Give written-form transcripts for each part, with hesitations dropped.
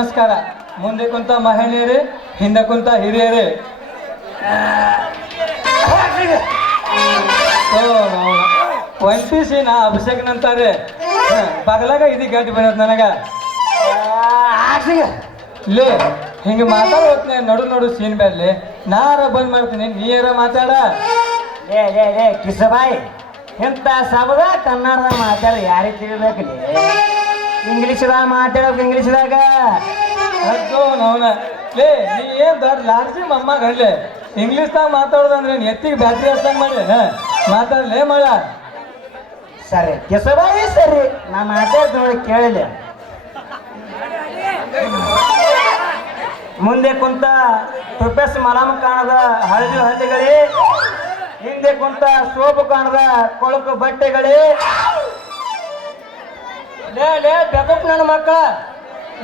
ನಮಸ್ಕಾರ. ಮುಂದೆ ಕುಂತ ಮಹಿಳೆಯರೇ, ಹಿಂದೆ ಕುಂತ ಹಿರಿಯರೇ, ಒಂಟಿಸಿ ನಾ ಅಭಿಷೇಕನಂತಾರೆ ಬಗಲಾಗ ಇದು ಗಂಟು ಬಂದದ ನನಗ ಲೇ ಹಿಂಗೆ ಮಾತಾಡೋತ್ನೆ ನಡು ಸೀನ್ ಬೇಡಲಿ. ನಾರ ಬಂದ್ ಮಾಡ್ತೀನಿ, ನೀರ ಮಾತಾಡ. ಲೇ ಕಿಸಬಾಯಿ, ಇಂಥ ಸಬದ ಕನ್ನಡದಾಗ ಮಾತಾಡ ಯಾರಿಗೆ ತಿಳಿಬೇಕಲ್ಲಿ? ಇಂಗ್ಲೀಷ್ದಾಗ ಮಾತಾಡೋಕೆ ಇಂಗ್ಲೀಷ್ದಾಗ ಅದ್ದೋ ನೋನ. ಲೇ ನೀ ಏನ್ ದೊಡ್ಡ ಲಾಡ್ಸಿ ಮಮ್ಮ ಗಂಡ್ಲೆ ಇಂಗ್ಲೀಷ್ದಾಗ ಮಾತಾಡೋದಂದ್ರೆ ಎತ್ತಿಗೆ ಬ್ಯಾಟ್ರಿ ಹಚ್ದಂಗೆ ಮಾಡಿ ಮಾತಾಡ್ಲೇ ಮಳ. ಸರಿ ಕಿಸಬಾಯಿ, ಸರಿ ನಾ ಮಾತಾಡ್ತೀನಿ ನೋಡಿ, ಕೇಳಿಲ್ಲ. ಮುಂದೆ ಕುಂತ ಪ್ರೊಫೆಸರ್ ಮಲಾಮ ಕಾಣದ ಹಳದಿ ಹಳ್ಳಿಗಳೇ, ಹಿಂದೆ ಕುಂತ ಸೋಪು ಕಾಣದ ಕೊಳಕು ಬಟ್ಟೆಗಳೇ. ಲೇ ಬೆಕಪ್ ನನ್ನ ಮಕ್ಕಳ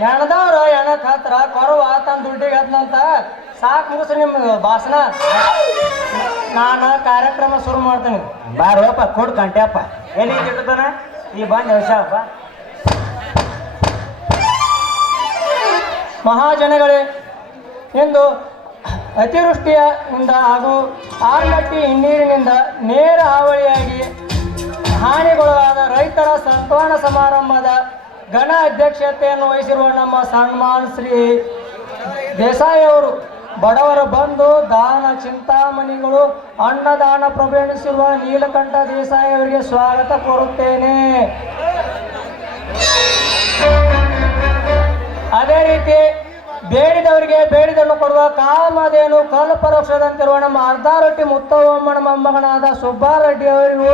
ಹೆಣದವ್ರು ಹೆಣಕ್ ಹತ್ರ ಕೊರವ ತನ್ನ ದುಡ್ಡಿಗೆ ಹತ್ನಂತ ಸಾಕು ಮುಗಿಸ್ರಿ ನಿಮ್ಮ ಭಾಷಣ. ನಾನು ಕಾರ್ಯಕ್ರಮ ಶುರು ಮಾಡ್ತೇನೆ. ಬಾರಪ್ಪ ಕೊಡು ಕಂಟ್ಯಪ್ಪ, ಏನಿದ್ದಾನ ಈ ಬಂದ ವಿಷಯಪ್ಪ. ಮಹಾಜನಗಳೇ, ಇಂದು ಅತಿವೃಷ್ಟಿಯಿಂದ ಹಾಗೂ ಆರ್ಮಟ್ಟಿ ಹಿನ್ನೀರಿನಿಂದ ನೇರ ಹಾವಳಿಯಾಗಿ ಹಾನಿಗೊಳಗಾದ ರೈತರ ಸಂತಾನ ಸಮಾರಂಭದ ಘನ ಅಧ್ಯಕ್ಷತೆಯನ್ನು ವಹಿಸಿರುವ ನಮ್ಮ ಸನ್ಮಾನ್ ಶ್ರೀ ದೇಸಾಯಿ ಅವರು ಬಡವರ ಬಂಧು ದಾನ ಚಿಂತಾಮಣಿಗಳು ಅನ್ನದಾನ ಪ್ರಭೆಣಿಸಿರುವ ನೀಲಕಂಠ ದೇಸಾಯಿ ಅವರಿಗೆ ಸ್ವಾಗತ ಕೋರುತ್ತೇನೆ. ಅದೇ ರೀತಿ ಬೇಡಿದವರಿಗೆ ಬೇಡಿದನ್ನು ಕೊಡುವ ಕಾಮಧೇನು ಕಲ್ಪವೃಕ್ಷದಂತಿರುವ ನಮ್ಮ ಅರ್ಧಾರೊಟ್ಟಿ ಮುತ್ತವ್ವಮ್ಮನ ಮೊಮ್ಮಗನಾದ ಸುಬ್ಬಾರೆಡ್ಡಿ ಅವರಿಗೂ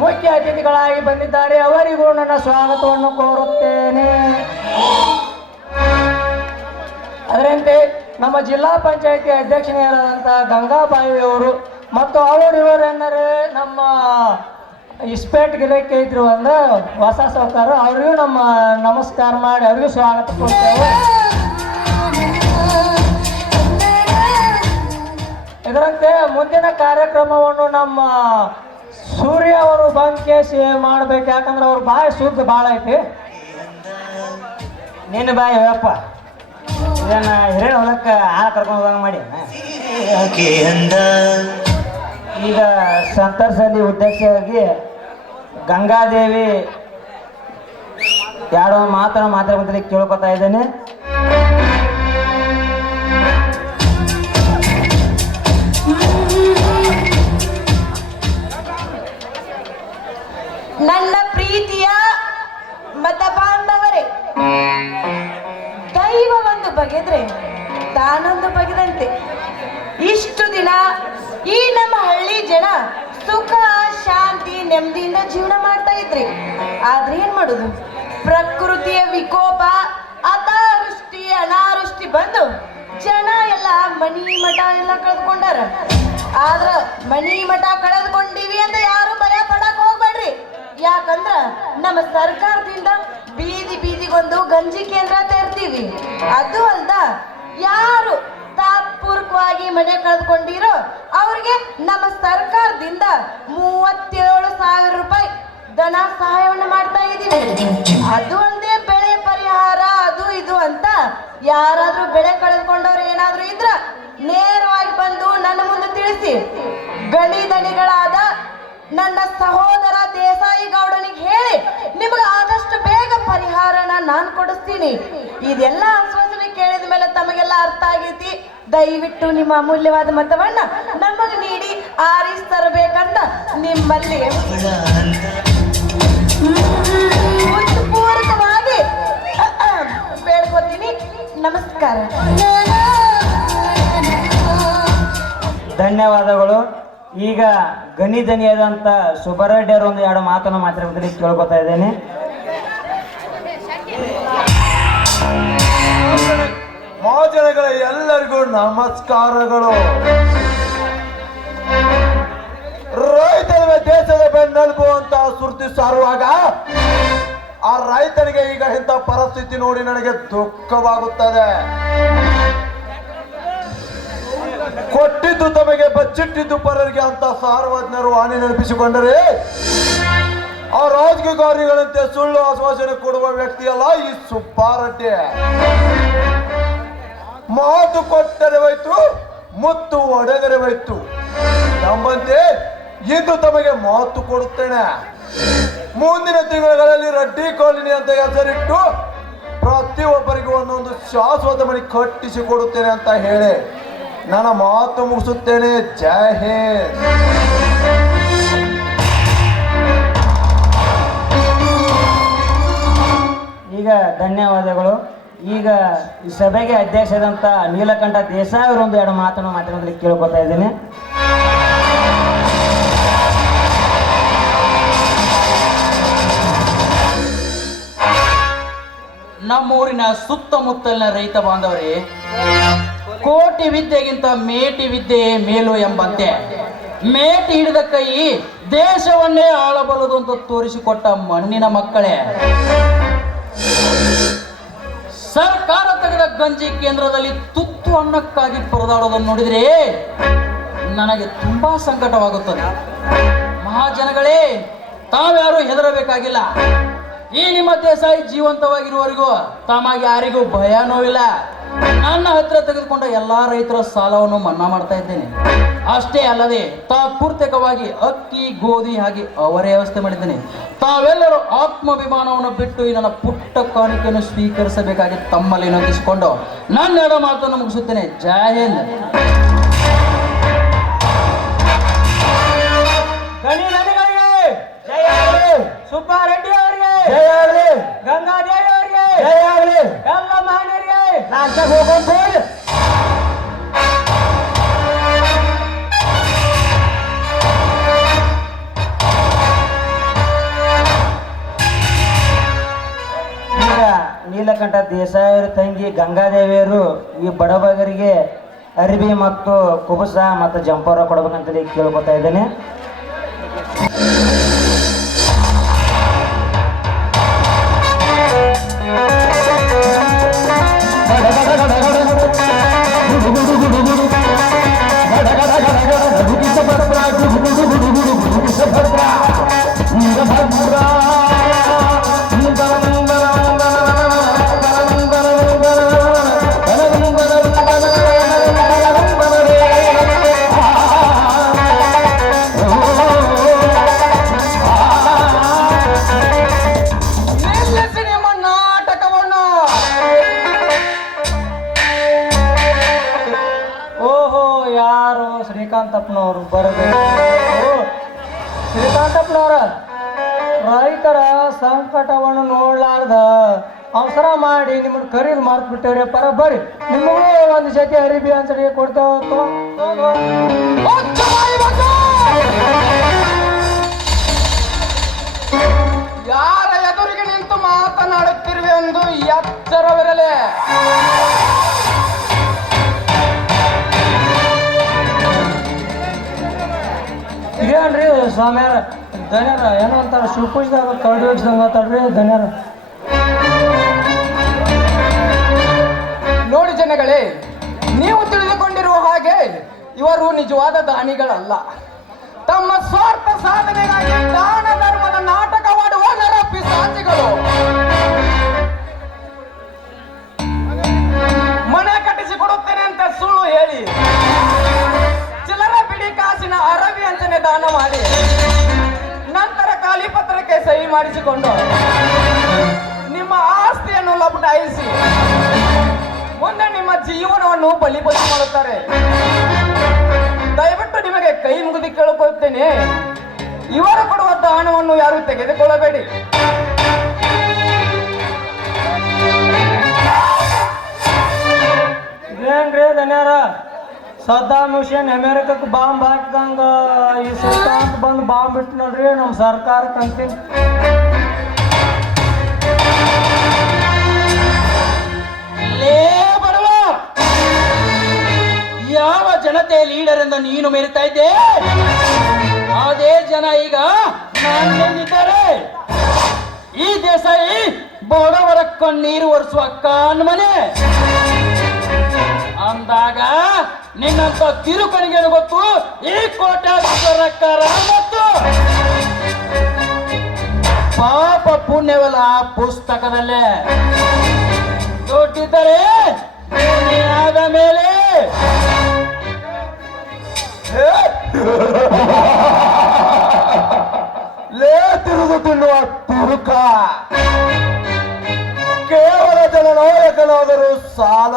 ಮುಖ್ಯ ಅತಿಥಿಗಳಾಗಿ ಬಂದಿದ್ದಾರೆ. ಅವರಿಗೂ ನನ್ನ ಸ್ವಾಗತವನ್ನು ಕೋರುತ್ತೇನೆ. ಅದರಂತೆ ನಮ್ಮ ಜಿಲ್ಲಾ ಪಂಚಾಯಿತಿ ಅಧ್ಯಕ್ಷರಾದಂಥ ಗಂಗಾಬಾಯಿಯವರು ಮತ್ತು ಇವರೆನ್ನರೇ ನಮ್ಮ ಇಸ್ಪೇಟ್ ಗಿರಕ್ಕೆ ಇದ್ರು ಅಂದ್ರೆ ಹೊಸ ಸೌಕರ್ಯ, ಅವರಿಗೂ ನಮ್ಮ ನಮಸ್ಕಾರ ಮಾಡಿ ಅವರಿಗೂ ಸ್ವಾಗತ ಕೊಡ್ತೇವೆ. ಇದರಂತೆ ಮುಂದಿನ ಕಾರ್ಯಕ್ರಮವನ್ನು ನಮ್ಮ ಸೂರ್ಯ ಅವರು ಬಂದ್ ಕೇಸಿ ಮಾಡ್ಬೇಕು, ಯಾಕಂದ್ರೆ ಅವ್ರ ಬಾಯಿ ಶುದ್ಧ ಭಾಳ ಐತಿ. ನಿನ್ನ ಬಾಯಿ ಹೇಳಪ್ಪ, ಇದನ್ನ ಹಿರೇಳ ಹೊಲಕ್ಕೆ ಹಾಲು ಕರ್ಕೊಂಡು ಹೋಗಂಗೆ ಮಾಡಿ. ಈಗ ಸಂತರ್ಸಲ್ಲಿ ಉದ್ದೇಶವಾಗಿ ಗಂಗಾದೇವಿ ಯಾರೋ ಮಾತಾಡ್ಕೊಂತ ಕೇಳ್ಕೊತಾ ಇದ್ದೇನೆ. ನನ್ನ ಪ್ರೀತಿಯ ಮತ ಬಾಂಧವರೇ, ದೈವ ಒಂದು ಬಗೆದ್ರೆ ತಾನೊಂದು ಬಗೆದಂತೆ. ಇಷ್ಟು ದಿನ ಈ ನಮ್ಮ ಹಳ್ಳಿ ಜನ ಸುಖ ಶಾಂತಿ ನೆಮ್ಮದಿಯಿಂದ ಜೀವನ ಮಾಡ್ತಾ ಇದ್ರಿ. ಆದ್ರೆ ಏನ್ ಮಾಡುದು, ಪ್ರಕೃತಿಯ ವಿಕೋಪ ಅತಾವೃಷ್ಟಿ ಅನಾವೃಷ್ಟಿ ಬಂದು ಜನ ಎಲ್ಲ ಮನಿ ಮಠ ಎಲ್ಲ ಕಳೆದುಕೊಂಡಾರ. ಆದ್ರ ಮನಿ ಮಠ ಕಳೆದುಕೊಂಡಿವಿ ಅಂತ ಯಾರು ಭಯ ಪಡಕ್ ಹೋಗ್ಬೇಡ್ರಿ. ಯಾಕಂದ್ರ ನಮ್ಮ ಸರ್ಕಾರದಿಂದ ಬೀದಿಗೊಂದು ಗಂಜಿ ಕೇಂದ್ರ ತೆರ್ತೀವಿ. ಅದು ಅಲ್ದ ಯಾರು ತಾತ್ಪೂರ್ವಕವಾಗಿ ಮನೆ ಕಳೆದುಕೊಂಡಿರೋ ಅವ್ರಿಗೆ ನಮ್ಮ ಸರ್ಕಾರದಿಂದ 37,000 ರೂಪಾಯಿ ಧನ ಸಹಾಯವನ್ನು ಮಾಡ್ತಾ ಇದೀವಿ. ಅದು ಅಲ್ಲದೆ ಬೆಳೆ ಪರಿಹಾರ ಅದು ಇದು ಅಂತ ಯಾರಾದ್ರೂ ಬೆಳೆ ಕಳೆದುಕೊಂಡವ್ರು ಏನಾದ್ರೂ ಇದ್ರ ನೇರವಾಗಿ ಬಂದು ನನ್ನ ಮುಂದೆ ತಿಳಿಸಿ. ಗಣಿಧಣಿಗಳಾದ ನನ್ನ ಸಹೋದರ ದೇಸಾಯಿ ಗೌಡನಿಗೆ ಹೇಳಿ ನಿಮಗೆ ಆದಷ್ಟು ಬೇಗ ಪರಿಹಾರನ ನಾನು ಕೊಡಿಸ್ತೀನಿ. ಇದೆಲ್ಲ ಆಶ್ವಾಸನೆ ಕೇಳಿದ ಮೇಲೆ ತಮಗೆಲ್ಲ ಅರ್ಥ ಆಗೈತಿ. ದಯವಿಟ್ಟು ನಿಮ್ಮ ಅಮೂಲ್ಯವಾದ ಮತವನ್ನ ನಮಗೆ ನೀಡಿ ಆರಿಸ್ತರಬೇಕಂತ ನಿಮ್ಮಲ್ಲಿ ಪೂರ್ವಕವಾಗಿ ಬೇಡ್ಕೋತೀನಿ. ನಮಸ್ಕಾರ. ಧನ್ಯವಾದಗಳು. ಈಗ ಗಣಿಧನಿಯಾದಂಥ ಸುಬ್ಬಾರೆಡ್ಡಿ ಅವರು ಒಂದು ಎರಡು ಮಾತನ್ನು ಮಾತಾಡೋದಕ್ಕೆ ಕೇಳ್ಕೊತಾ ಇದ್ದೇನೆ. ಮಹಾಜನಗಳ ಎಲ್ಲರಿಗೂ ನಮಸ್ಕಾರಗಳು. ರೈತರ ದೇಶದ ಬೆನ್ನೆಲುಬು ಅಂತ ಸುರ್ತಿ ಸಾರುವಾಗ ಆ ರೈತನಿಗೆ ಈಗ ಇಂಥ ಪರಿಸ್ಥಿತಿ ನೋಡಿ ನನಗೆ ದುಃಖವಾಗುತ್ತದೆ. ಕೊಟ್ಟಿದ್ದು ತಮಗೆ ಬಚ್ಚಿಟ್ಟಿದ್ದು ಪರರಿಗೆ ಅಂತ ಸಾರ್ವಜ್ಞರು ವಾಣಿ ನೆನಪಿಸಿಕೊಂಡರೆ ಆ ರಾಜಕೀಯಗಾರಿಗಳಂತೆ ಸುಳ್ಳು ಆಶ್ವಾಸನೆ ಕೊಡುವ ವ್ಯಕ್ತಿಯಲ್ಲ ಈ ಸುಬ್ಬಾರೆಡ್ಡಿ. ಮಾತು ಕೊಟ್ಟರೆ ಹೋಯ್ತು, ಮುತ್ತು ಒಡೆದರೆ ಹೋಯ್ತು ಎಂಬಂತೆ ಇಂದು ತಮಗೆ ಮಾತು ಕೊಡುತ್ತೇನೆ. ಮುಂದಿನ ತಿಂಗಳಲ್ಲಿ ರೆಡ್ಡಿ ಕಾಲೋನಿ ಅಂತ ಹೆಸರಿಟ್ಟು ಪ್ರತಿಯೊಬ್ಬರಿಗೂ ಒಂದೊಂದು ಶಾಶ್ವತ ಮನೆ ಕಟ್ಟಿಸಿ ಕೊಡುತ್ತೇನೆ ಅಂತ ಹೇಳಿ ನನ್ನ ಮಾತು ಮುಗಿಸುತ್ತೇನೆ. ಜೈ ಹಿಂದ್. ಈಗ ಧನ್ಯವಾದಗಳು. ಈಗ ಈ ಸಭೆಗೆ ಅಧ್ಯಕ್ಷರಾದಂಥ ನೀಲಕಂಠ ದೇಸಾಯಿ ಅವರು ಒಂದು ಎರಡು ಮಾತನ್ನು ಮಾತಾಡೋದಕ್ಕೆ ಕೇಳ್ಕೊತಾ ಇದ್ದೀನಿ. ನಮ್ಮೂರಿನ ಸುತ್ತಮುತ್ತಲಿನ ರೈತ ಬಾಂಧವರೇ, ಕೋಟಿ ವಿದ್ಯೆಗಿಂತ ಮೇಟಿ ವಿದ್ಯೆ ಮೇಲು ಎಂಬಂತೆ ಮೇಟಿ ಹಿಡಿದ ಕೈ ದೇಶವನ್ನೇ ಆಳಬಲ್ಲದು ಅಂತ ತೋರಿಸಿಕೊಟ್ಟ ಮಣ್ಣಿನ ಮಕ್ಕಳೇ, ಸರ್ಕಾರ ತೆಗೆದ ಗಂಜಿ ಕೇಂದ್ರದಲ್ಲಿ ತುತ್ತು ಅನ್ನಕ್ಕಾಗಿ ಪರದಾಡೋದನ್ನು ನೋಡಿದ್ರೆ ನನಗೆ ತುಂಬಾ ಸಂಕಟವಾಗುತ್ತದೆ. ಮಹಾಜನಗಳೇ, ತಾವ್ಯಾರು ಹೆದರಬೇಕಾಗಿಲ್ಲ. ಈ ನಿಮ್ಮ ದೇಸಾಯಿ ಜೀವಂತವಾಗಿರುವವರೆಗೂ ತಮಗೆ ಯಾರಿಗೂ ಭಯ ನೋವಿಲ್ಲ. ನನ್ನ ಹತ್ರ ತೆಗೆದುಕೊಂಡ ಎಲ್ಲಾ ರೈತರ ಸಾಲವನ್ನು ಮನ್ನಾ ಮಾಡ್ತಾ ಇದ್ದೇನೆ. ಅಷ್ಟೇ ಅಲ್ಲದೆ ಪೂರ್ತಿಕವಾಗಿ ಅಕ್ಕಿ ಗೋಧಿ ಹಾಗೆ ಅವರೇ ವ್ಯವಸ್ಥೆ ಮಾಡಿದ್ದೇನೆ. ತಾವೆಲ್ಲರೂ ಆತ್ಮಾಭಿಮಾನವನ್ನು ಬಿಟ್ಟು ಈ ನನ್ನ ಪುಟ್ಟ ಕಾಣಿಕೆಯನ್ನು ಸ್ವೀಕರಿಸಬೇಕಾಗಿ ತಮ್ಮಲ್ಲಿ ವಿನಂತಿಸಿಕೊಂಡು ನನ್ನೆರಡು ಮಾತನ್ನು ಮುಗಿಸುತ್ತೇನೆ. ಜೈ ಹಿಂದ್. ಸುಬ್ಬಾರೆಡ್ಡಿ ಅವರಿಗೆ, ಗಂಗಾದೇವಿ ಅವರಿಗೆ, ಎಲ್ಲ ಮಾನ್ಯರಿಗೆ ಈಗ ನೀಲಕಂಠ ದೇಸಾಯಿ ಅವರ ತಂಗಿ ಗಂಗಾದೇವಿಯರು ಈ ಬಡಬಗರಿಗೆ ಅರಿವಿ ಮತ್ತು ಕುಬಸ ಮತ್ತು ಜಂಪರ ಕೊಡ್ಬೇಕಂತೇಳಿ ಕೇಳ್ಕೊತಾ ಇದ್ದೇನೆ. ಶ್ರೀಕಾಂತಪ್ಪನವರು ಬರಬೇಕು. ಶ್ರೀಕಾಂತಪ್ಪನವರ ರೈತರ ಸಂಕಟವನ್ನು ನೋಡ್ಲಾರ್ದ ಅವಸರ ಮಾಡಿ ನಿಮ್ಮನ್ನು ಖರೀದಿ ಮಾರ್ಕ್ ಬಿಟ್ಟವ್ರಿ. ಪರ ಬರ್ರಿ, ನಿಮಗೂ ಒಂದು ಜೊತೆ ಅರಿಬಿ ಅನ್ಸಡಿ ಕೊಡ್ತೇವ. ಯಾರ ಎದುರಿಗೆ ನಿಂತು ಮಾತನಾಡುತ್ತಿರುವೆ ಎಂದು ಎಚ್ಚರವಿರಲಿ. ಇದೇನ್ರಿ ಸ್ವಾಮ್ಯಾರ ಧನ್ಯರ ಏನೋ ಅಂತಾರ ಶಿವಪೂಜದಾಗ ಕಳ್ಡಿ ಹೊಡ್ಸಂಗ ತಡ್ರಿ ಧನ್ಯರ. ನೋಡಿ ಜನಗಳೇ, ನೀವು ತಿಳಿದುಕೊಂಡಿರುವ ಹಾಗೆ ಇವರು ನಿಜವಾದ ದಾನಿಗಳಲ್ಲ. ತಮ್ಮ ಸ್ವಾರ್ಥ ಸಾಧನೆಗಾಗಿ ದಾನ ಧರ್ಮದ ನಾಟಕವಾಡುವ ನರಪಿಸಾಚಿಗಳು. ಮನೆ ಕಟ್ಟಿಸಿಕೊಡುತ್ತೇನೆ ಅಂತ ಸುಳ್ಳು ಹೇಳಿ ಚಿಲ್ಲರ ಬಿಡಿ ಕಾಸಿನ ಅರವಿ ಅಂಚನೆ ದಾನ ಮಾಡಿ ನಂತರ ಖಾಲಿ ಪತ್ರಕ್ಕೆ ಸಹಿ ಮಾಡಿಸಿಕೊಂಡು ನಿಮ್ಮ ಆಸ್ತಿಯನ್ನು ಲಪಟಾಯಿಸಿ ಮುಂದೆ ನಿಮ್ಮ ಜೀವನವನ್ನು ಬಲಿಪಶು ಮಾಡುತ್ತಾರೆ. ದಯವಿಟ್ಟು ನಿಮಗೆ ಕೈ ಮುಗಿದು ಕೇಳಿಕೊಳ್ಳುತ್ತೇನೆ, ಇವರು ಕೊಡುವ ದಾನವನ್ನು ಯಾರು ತೆಗೆದುಕೊಳ್ಳಬೇಡಿ. ಇದೇನ್ರಿ ಧನ್ಯರ ಸದ್ದಾಮ್ ಹುಸೇನ್ ಅಮೇರಿಕಕ್ಕೆ ಬಾಂಬ್ ಹಾಕ್ದಂಗ ಈ ಶ್ರೀಕಾಂತ್ ಬಂದು ಬಾಂಬ್ ಬಿಟ್ಟು ನೋಡ್ರಿ ನಮ್ಮ ಸರ್ಕಾರಕ್ಕೆ ಅಂತೀನಿ. ಯಾವ ಜನತೆ ಲೀಡರ್ ಎಂದು ನೀನು ಮೆರಿತಾ ಇದ್ದೆ, ಅದೇ ಜನ ಈಗ ನಾನಿದ್ದಾರೆ. ಈ ದೇಸಾಯಿ ಬಡವರ ಕಣ್ಣೀರು ಒರೆಸುವ ಕಾನ್ಮನೆ ಅಂದಾಗ ನಿನ್ನಂತ ಕಿರುಕಣಿಗೆ ಗೊತ್ತು ಈ ಕೋಟ್ಯಾಧೀಶ್ವರ ಮತ್ತು ಪಾಪ ಪುಣ್ಯವೆಲ್ಲ ಪುಸ್ತಕದಲ್ಲೇ ದುಡ್ಡಿದ್ದರೆ ಆದ ಮೇಲೆ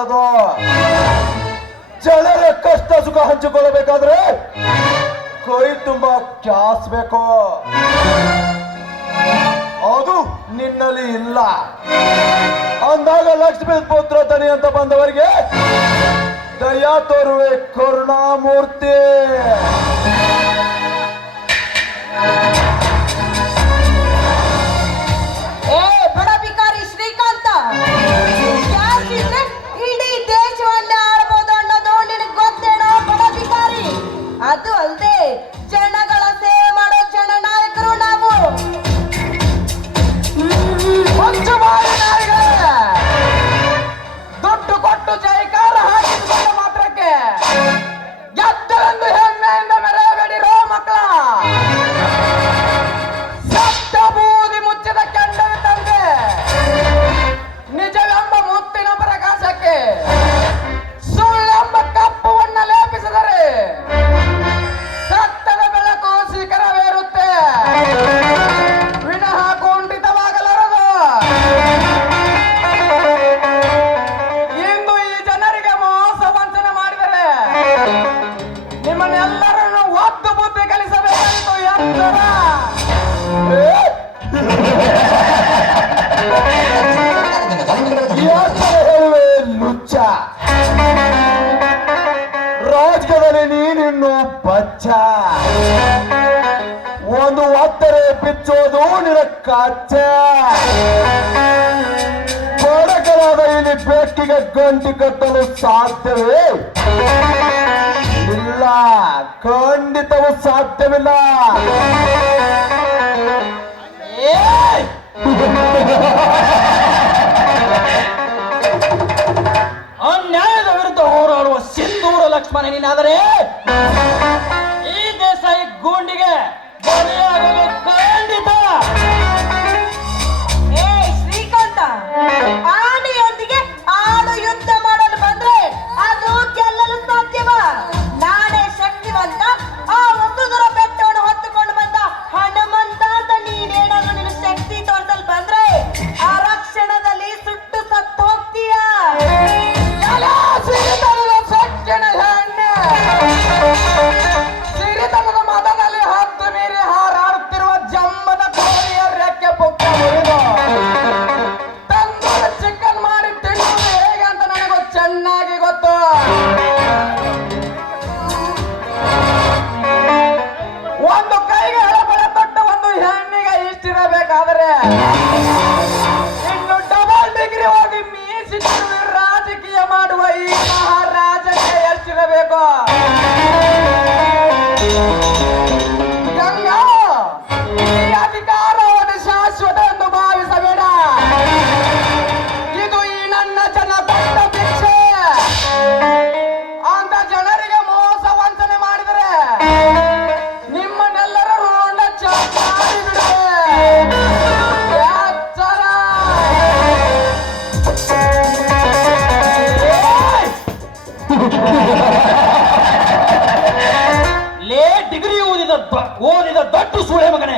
ಮಾಡಬಾರದು. ಜನರ ಕಷ್ಟ ಸುಖ ಹಂಚಿಕೊಳ್ಳಬೇಕಾದ್ರೆ ಕೈ ತುಂಬಾ ಕ್ಯಾಸ್ ಬೇಕು. ಅದು ನಿನ್ನಲ್ಲಿ ಇಲ್ಲ ಅಂದಾಗ ಲಕ್ಷ್ಮೀ ಪುತ್ರ ತನಿ ಅಂತ ಬಂದವರಿಗೆ ದಯಾ ತೋರುವೆ ಕರುಣಾಮೂರ್ತಿ. ಏ ಬಡ ಬಿಕಾರಿ ಶ್ರೀಕಾಂತ, ಯಾಕಿದ್ರೆ ಇಡೀ ದೇಶವನ್ನೇ ಆಳ್ಬೋದು ಅನ್ನೋದು ನಿನಗೆ ಗೊತ್ತೇನೋ ಬಡ ಬಿಕಾರಿ. ಅದು ಅಲ್ಲದೆ ಜನಗಳ ಸೇವೆ ಮಾಡೋ ಜನನಾಯಕರು ನಾವು. ದುಡ್ಡು ಕೊಟ್ಟು ಜೈಕಾರ ಹಾಕಿಕೊಂಡ ಮಾತ್ರಕ್ಕೆ ಗೆದ್ದಲೆಂದು ಹೆಮ್ಮೆಯಿಂದ ಮೆರೆಯಬೇಡಿರೋ ಮಕ್ಕಳ. ಸತ್ತ ಬೂದಿ ಮುಚ್ಚಿದ ಕೆಂಡವಿದ್ದಂತೆ ನಿಜವೆಂಬ ಮುತ್ತಿನ ಪ್ರಕಾಶಕ್ಕೆ ಸುಳ್ಳೆಂಬ ಕಪ್ಪುವನ್ನ ಲೇಪಿಸಿದರೆ ಸತ್ತದ ಬೆಳಕು ಶಿಖರವೇರುತ್ತೆ, ವಿನಃ ಕುಂಠಿತವಾಗಲಾರದು. ಇಂದು ಈ ಜನರಿಗೆ ಮೋಸ ವಂಚನೆ ಮಾಡಿದರೆ ನಿಮ್ಮನ್ನೆಲ್ಲರನ್ನು ಒದ್ದು ಬುದ್ಧಿ ಕಲಿಸಬೇಕಾಯಿತು ಎತ್ತರ. ಹೇಳುವೆ ಲುಚ್ಚ, ರಾಜಕೀಯದಲ್ಲಿ ನೀನಿನ್ನು ಬಚ್ಚ. ಒಂದು ಒತ್ತರೆ ಬಿಚ್ಚೋದು ನಿನ್ನ ಕಚ್ಚ. ಬಡಕರಾದ ಇಲ್ಲಿ ಬೆಕ್ಕಿಗೆ ಗಂಟು ಕಟ್ಟಲು ಸಾಧ್ಯವೇ ಇಲ್ಲ, ಖಂಡಿತವೂ ಸಾಧ್ಯವಿಲ್ಲ. ಏಯ್! ಅನ್ಯಾಯದ ವಿರುದ್ಧ ಹೋರಾಡುವ ಸಿಂಧೂರ ಲಕ್ಷ್ಮಣ ನೀನಾದರೆ ಈ ದೇಸಾಯಿ ಗೂಂಡಿಗೆ ಬಲಿಯಾಗಲು ಖಂಡಿತ. ಏ ಶ್ರೀಕಾಂತ, ಆನೆಯೊಂದಿಗೆ ಆಡು ಯುದ್ಧ ಮಾಡಲು ಬಂದ್ರೆ ಅದು ಗೆಲ್ಲಲು ಸಾಧ್ಯವ? ನಾನೇ ಶಕ್ತಿವಂತ, ಆ ವಸುಧರ ಬೆಟ್ಟವನ್ನು ಹೊತ್ತುಕೊಂಡು ಬಂದ ಹನುಮಂತ ಅಂತ ನೀನೇನಾದ್ರೂ ನಿನ್ನ ಶಕ್ತಿ ತೋರಿಸಲು ಬಂದ್ರೆ ಆ ರಕ್ಷಣದಲ್ಲಿ ಸುಟ್ಟು ಸತ್ತು ಹೋಗ್ತೀಯ. ಸಿರಿತನದ ಮದದಲ್ಲಿ ಹತ್ತು ಮೀರಿ ಹಾರಾಡುತ್ತಿರುವ ಜಮ್ಮದ ಕೋಳಿಯ ರೆಕ್ಕೆ ಪುಕ್ಕ ಮುರಿದು ತಂದೂರ ಚಿಕನ್ ಮಾಡಿ ತಿನ್ನುವುದು ಹೇಗೆ ಅಂತ ನನಗೂ ಚೆನ್ನಾಗಿ ಗೊತ್ತು. ಒಂದು ಕೈಗೆ ಹಳಬಳ ತೊಟ್ಟ ಒಂದು ಹೆಣ್ಣಿಗೆ ಇಷ್ಟಿರಬೇಕಾದರೆ ಇನ್ನು ಡಬಲ್ ಡಿಗ್ರಿ ಹೋಗಿ ಮೀಸಿ ತಿರುವಿ ರಾಜಕೀಯ ಮಾಡುವ ಈ ಮಹಾರಾಜಕ್ಕೆ ಎಷ್ಟಿರಬೇಕು? ಗಂಗಾ, ಈ ಅಧಿಕಾರವನ್ನು ಶಾಶ್ವತ ಎಂದು ಭಾವಿಸಬೇಡ. ಇದು ಈ ನನ್ನ ಜನ ಕೊಟ್ಟ ಭಿಕ್ಷೆ ಅಂತ ಜನರಿಗೆ ಮೋಸ ವಂಚನೆ ಮಾಡಿದರೆ ನಿಮ್ಮನ್ನೆಲ್ಲರ ಋಣ ಚಾಚಿ ಬಿಡುವೆ. ಎಚ್ಚರ! ಲೇ ಡಿಗ್ರಿ ಓದಿದ ದೊಡ್ಡ ಸುಳೆ ಮಗನೇ,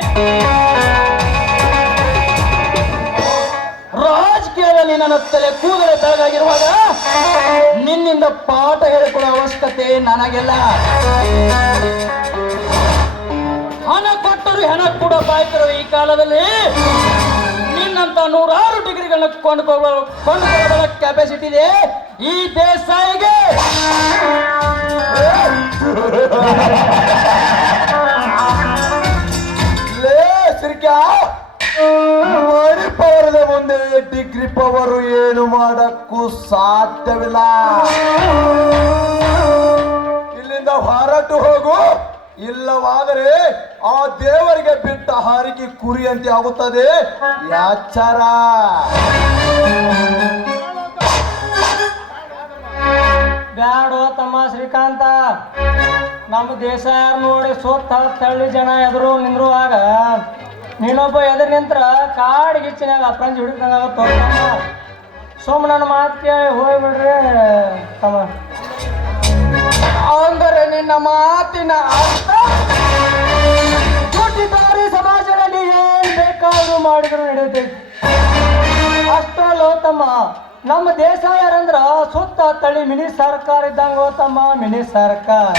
ರಾಜಕೀಯದಲ್ಲಿ ನನ್ನ ತಲೆ ಕೂದಲೇ ಬೆಳಗಾಗಿರುವಾಗ ನಿನ್ನಿಂದ ಪಾಠ ಹೇಳಿಕೊಳ್ಳುವ ಅವಶ್ಯಕತೆ ನನಗೆಲ್ಲ. ಹಣ ಕೊಟ್ಟರು ಹೆಣ ಕೂಡ ಬಾಯ್ತಿರುವ ಈ ಕಾಲದಲ್ಲಿ ನಿನ್ನಂತ ನೂರಾರು ಡಿಗ್ರಿಗಳನ್ನ ಕೊಂಡುಕೊಳ್ಳಬಲ್ಲ ಕೆಪಾಸಿಟಿ ಇದೆ ಈ ದೇಸಾಯಿಗೆ. ಲೇ ಸಿರ್ಕ್ಯಾ, ಮಣಿ ಪವರದ ಮುಂದೆ ಡಿಗ್ರಿ ಪವರು ಏನು ಮಾಡಕ್ಕೂ ಸಾಧ್ಯವಿಲ್ಲ. ಇಲ್ಲಿಂದ ಹೊರಟು ಹೋಗು, ಇಲ್ಲವಾದರೆ ಆ ದೇವರಿಗೆ ಬಿಟ್ಟ ಹಾರಿಕೆ ಕುರಿಯಂತೆ ಆಗುತ್ತದೆ. ಎಚ್ಚರ! ಬ್ಯಾಡೋ ತಮ್ಮ ಶ್ರೀಕಾಂತ, ನಮ್ಮ ದೇಶ ನೋಡಿ ಸೋತ್ತ ತಳ್ಳಿ ಜನ ಎದುರು ನಿಂದ್ರುವಾಗ ನೀನೊಬ್ಬ ಎದುರು ನಿಂತ್ರ ಕಾಡಿಗಿಚ್ಚಿನಾಗ ಅಪ್ರಂಜಿ ಹಿಡಿದಂಗ ಸೋಮ ನನ್ನ ಮಾತು ಕೇಳಿ ಹೋಗ್ಬಿಡ್ರಿ ತಮ್ಮ. ಅಂದರೆ ನಿನ್ನ ಮಾತಿನ ಅರ್ಥ ದುಡ್ಡಿದ್ದಾರೆ ಸಮಾಜದಲ್ಲಿ ಏನ್ ಬೇಕಾದ್ರೂ ಮಾಡಿದ್ರು ನಡೆಯುತ್ತೆ. ಅಷ್ಟೋ ಲೋಕ ತಮ್ಮ ನಮ್ಮ ದೇಶ ಯಾರಂದ್ರ ಸುತ್ತ ತಳಿ ಮಿನಿ ಸರ್ಕಾರ ಇದ್ದಂಗ ತಮ್ಮ ಮಿನಿ ಸರ್ಕಾರ.